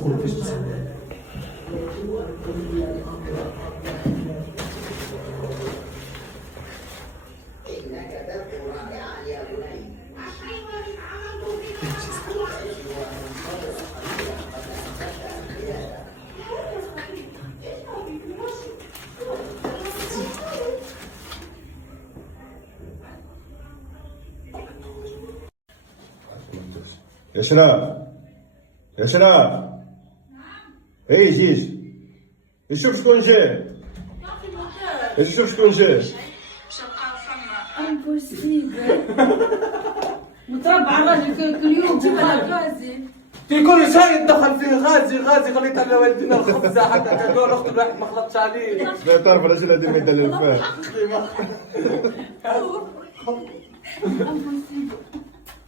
ندخل فاش تسمع. يا شناب يا شناب. اي جيج يشوف شكون جاي، يشوف شكون جاي. امبوسيبل. متربع الراجل كل يوم كيما غازي. في كل شيء دخل فيه غازي خليت على والدينا الخبزه حتى كدور اخت الواحد ما خلطش عليه. لا تعرف الرجل هذه ما يدلل فيها. امبوسيبل.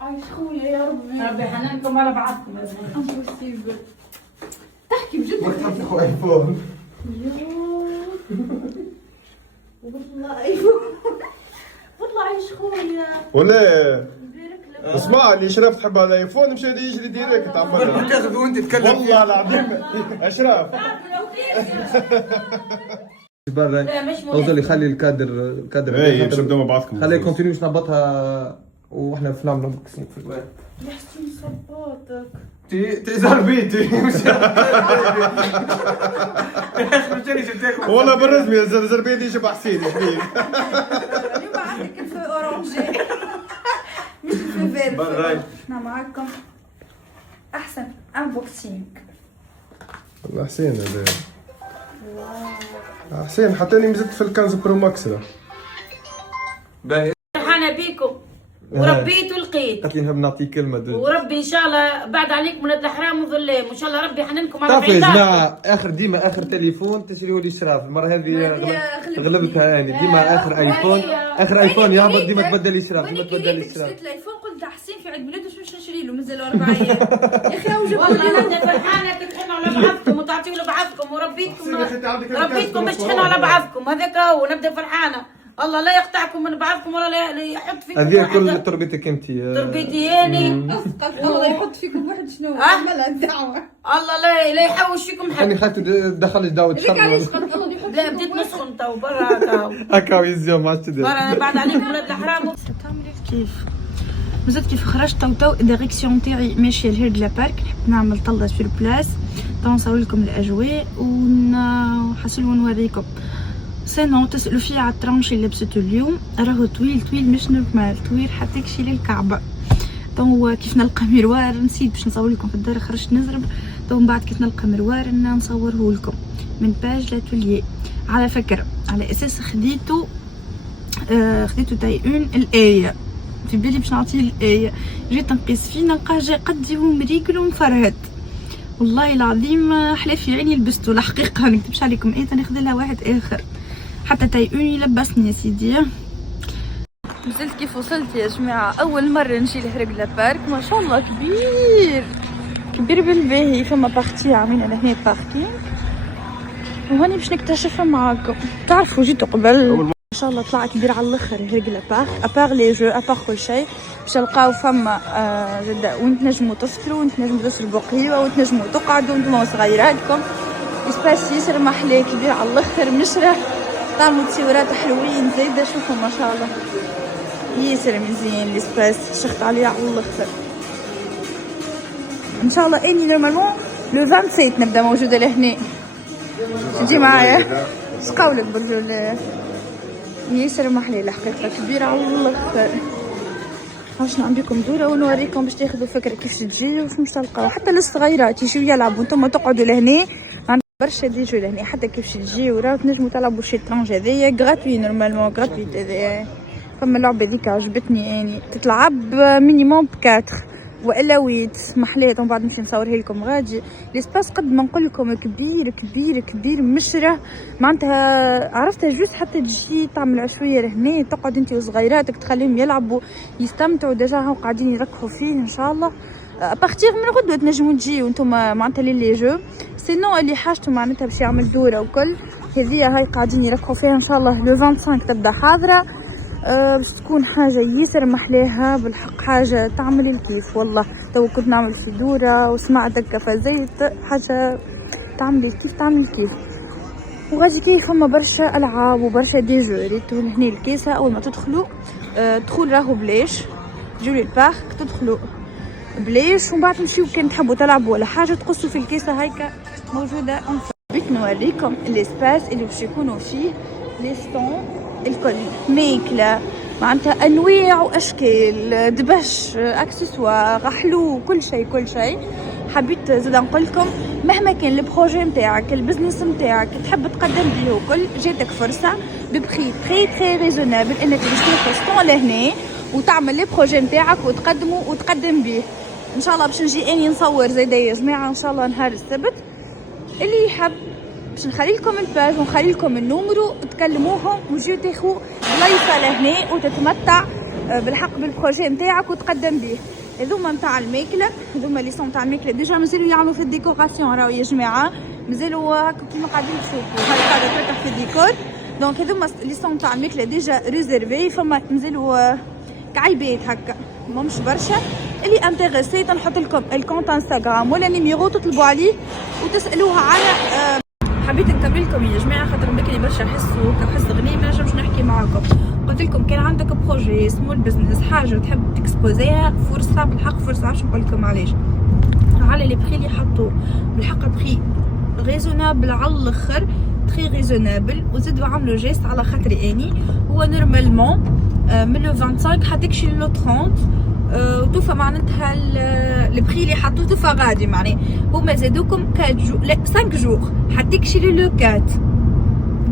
عايش خويا يا ربي حنانكم على بعضكم. امبوسيبل. تحكي بجد. ما تحب اخو ايفون. والله ايفون. والله عايش خويا. ولا اسمع اللي شرف تحب على الايفون مشى يجري ديريكت عمرها. تاخذ وانت تتكلم والله العظيم اشرف. برا اوصل يخلي الكادر اي باش نبداو مع بعضكم. خليه كونتينيو باش نهبطها واحنا في نعملوا بوكسينغ في البيت. يحسن صباطك. زربيتي مش والله بالرسمي زربيتي شبه حسين شبيك. اليوم عندك في اورانجي مش في فيرب. احنا معاكم احسن انبوكسينج. والله حسين هذا حسين حطيني مزت في الكنز برو ماكس. باهي فرحانه بيكم وربيت ولقيت. قالت لي نحب نعطيك كلمه وربي ان شاء الله بعد عليكم من الحرام والظلام، وان شاء الله ربي يحننكم على تعرفوا يا بعيداتكم. جماعه اخر تليفون تشريه لي شراف المره هذه غلبتها انا ديما اخر ايفون يهبط ديما تبدل شراف ديما تبدل شراف. شريت الايفون قلت حسين في عيد ميلاده باش نشري له مازال 4 ايام. يا اخي والله انا فرحانه تتحنوا على بعضكم وتعطيوا لبعضكم وربيتكم باش تحنوا على بعضكم. هذاك هو نبدا فرحانه. الله لا يقطعكم من بعضكم ولا لا يحط فيكم هذه واحد. كل تربيتك انت تربيتي اني. الله يحط فيكم واحد شنو عملها الدعوه. الله لا يحوش فيكم حد. انا خايف دخل دعوه ليك علاش قد الله يحط لا بديت نسخن تو برا تو. هكا يزيو ما عادش تدير. برا بعد عليكم ولاد الحرام. تعملي كيف مازلت كيف خرجت تو ديريكسيون تاعي ماشيه لهيرد لا بارك. نحب نعمل طلة سور بلاس تو نصور لكم الاجواء ونحسن ونوريكم. سينو تسألوا فيه على الترانش اللي لبسته اليوم راهو طويل مش نورمال طويل حتى يكشي للكعبة. تو كيف نلقى مروار نسيت باش نصور لكم في الدار خرجت نزرب. تو من بعد كيف نلقى مروار نصوره لكم من باج لاتوليي. على فكرة على اساس خديته تاي اون الايه في بالي باش نعطيه الايه. جيت نقيس فيه نلقاه جاي قدي ومريقل ومفرهد. والله العظيم حلف في عيني لبسته الحقيقة نكتبش عليكم ايه ناخذ لها واحد اخر حتى تايقوني لبسني يا سيدي. نزلت كيف وصلت يا جماعة أول مرة نجي لهرقلة بارك ما شاء الله كبير بالباهي. فما بارتي عاملين لهنا باركينغ وهاني باش نكتشفها معاكم. تعرفوا جيتوا قبل ما شاء الله طلع كبير على الاخر هرقلة بارك ابار لي جو ابار كل شيء باش تلقاو فما جدا وين تنجموا تفطروا وين تنجموا تشربوا قهوة وين تنجموا تقعدوا وانتم صغيراتكم. اسباس ياسر محلاه كبير على الاخر مشرح تعملوا تصويرات حلوين زايدة. شوفوا ما شاء الله ياسر مزيان الاسباس شخت عليه على الاخر. ان شاء الله اني نورمالمون لو 27 نبدا موجوده لهنا. تجي معايا اش قولك برجول ياسر محلاه الحقيقه كبيره على الاخر. واش نعمل بكم دوره ونوريكم باش تاخذوا فكره كيفاش تجي وش تلقاو حتى للصغيرات يجيو يلعبوا انتم تقعدوا لهنا برشا ديجو لهنا حتى كيفاش تجيو راهو تنجموا تلعبوا شيطرنج هذايا غراتوي نورمالمون غراتوي هذايا. فما اللعبه هذيك عجبتني اني تتلعب مينيموم ب4 والا 8 محلات ومن بعد نمشي نصورها لكم غادي. ليسباس قد ما نقول لكم كبير مشره معناتها عرفتها جوست حتى تجي تعمل عشويه لهنا تقعد انت وصغيراتك تخليهم يلعبوا يستمتعوا. ديجا هاو قاعدين يركحوا فيه ان شاء الله. ابارتيغ من غدوه تنجموا تجيو انتم معناتها لي جو. سينو اللي حاجته معناتها باش يعمل دوره وكل هذيا هاي قاعدين يركحوا فيها ان شاء الله لو 25 تبدا حاضره. باش تكون حاجه ياسر محلاها بالحق حاجه تعمل الكيف والله. تو كنت نعمل في دورة وسمعت هكا فزيت حاجة تعملي كيف تعمل كيف. وغادي كيف فما برشا العاب وبرشا دي جو. ريتو هنا الكيسة اول ما تدخلوا دخول راهو بلاش، تجيو للبارك تدخلوا بلاش، ومن بعد تمشيو كان تحبوا تلعبوا ولا حاجة تقصوا في الكيسة هيك موجودة. بيك نوريكم الاسباس اللي باش يكونوا فيه لي ستون الكل، ماكلة معناتها انواع واشكال، دبش، اكسسوار، حلو، كل شيء كل شيء. حبيت زاد نقول لكم مهما كان البروجي نتاعك، البزنس نتاعك تحب تقدم بيه وكل، جاتك فرصه ببخي تري تري ريزونابل انك باش تاخذ ستون لهنا وتعمل لي بروجي نتاعك وتقدمه وتقدم بيه. ان شاء الله باش نجي اني نصور زايده يا جماعه ان شاء الله نهار السبت. اللي يحب باش نخلي لكم الباج ونخلي لكم النومرو تكلموهم وتجيو تاخذوا بلايصه لهنا وتتمتع بالحق بالبروجي نتاعك وتقدم بيه. هذوما نتاع الماكله، هذوما لي سون تاع الماكله ديجا مازالوا يعملوا في الديكوراسيون راهو يا جماعه، مازالوا هكا كيما قاعدين تشوفوا هاي قاعده تركح في الديكور. دونك هذوما لي سون تاع الماكله ديجا ريزيرفي، فما مازالوا كعيبات هكا ماهمش برشا. اللي انتريسي تنحط لكم الكونت انستغرام ولا نيميرو تطلبوا عليه وتسالوها على. حبيت نكمل لكم يا جماعه خاطر بكري برشا حسوا كحس غني ما نجمش نحكي معاكم. قلت لكم كان عندك بروجي سمول بزنس حاجه تحب تكسبوزيها، فرصه بالحق فرصه. عرفش نقول لكم علاش؟ على لي بري اللي حطوا بالحق بري ريزونابل على الاخر، تري ريزونابل. وزادوا عملوا جيست على خاطري اني هو نورمالمون من لو 25 حتكشي لو 30 وتوفى معناتها البري اللي حطوه توفى غادي. معناه هما زادوكم 4 جو لا 5 جور حتكشي لو 4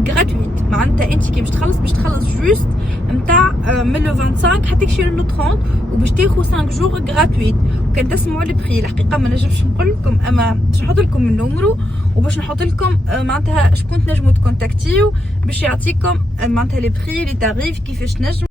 غراتويت. معناتها انت كي باش تخلص جوست نتاع من لو 25 حتكشي لو 30 وباش تاخذ 5 جور غراتويت. وكان تسمعوا البري الحقيقه ما نجمش نقول لكم، اما باش نحط لكم النومرو وباش نحط لكم معناتها شكون تنجموا تكونتاكتيو باش يعطيكم معناتها لي بري لي تاريف كيفاش تنجم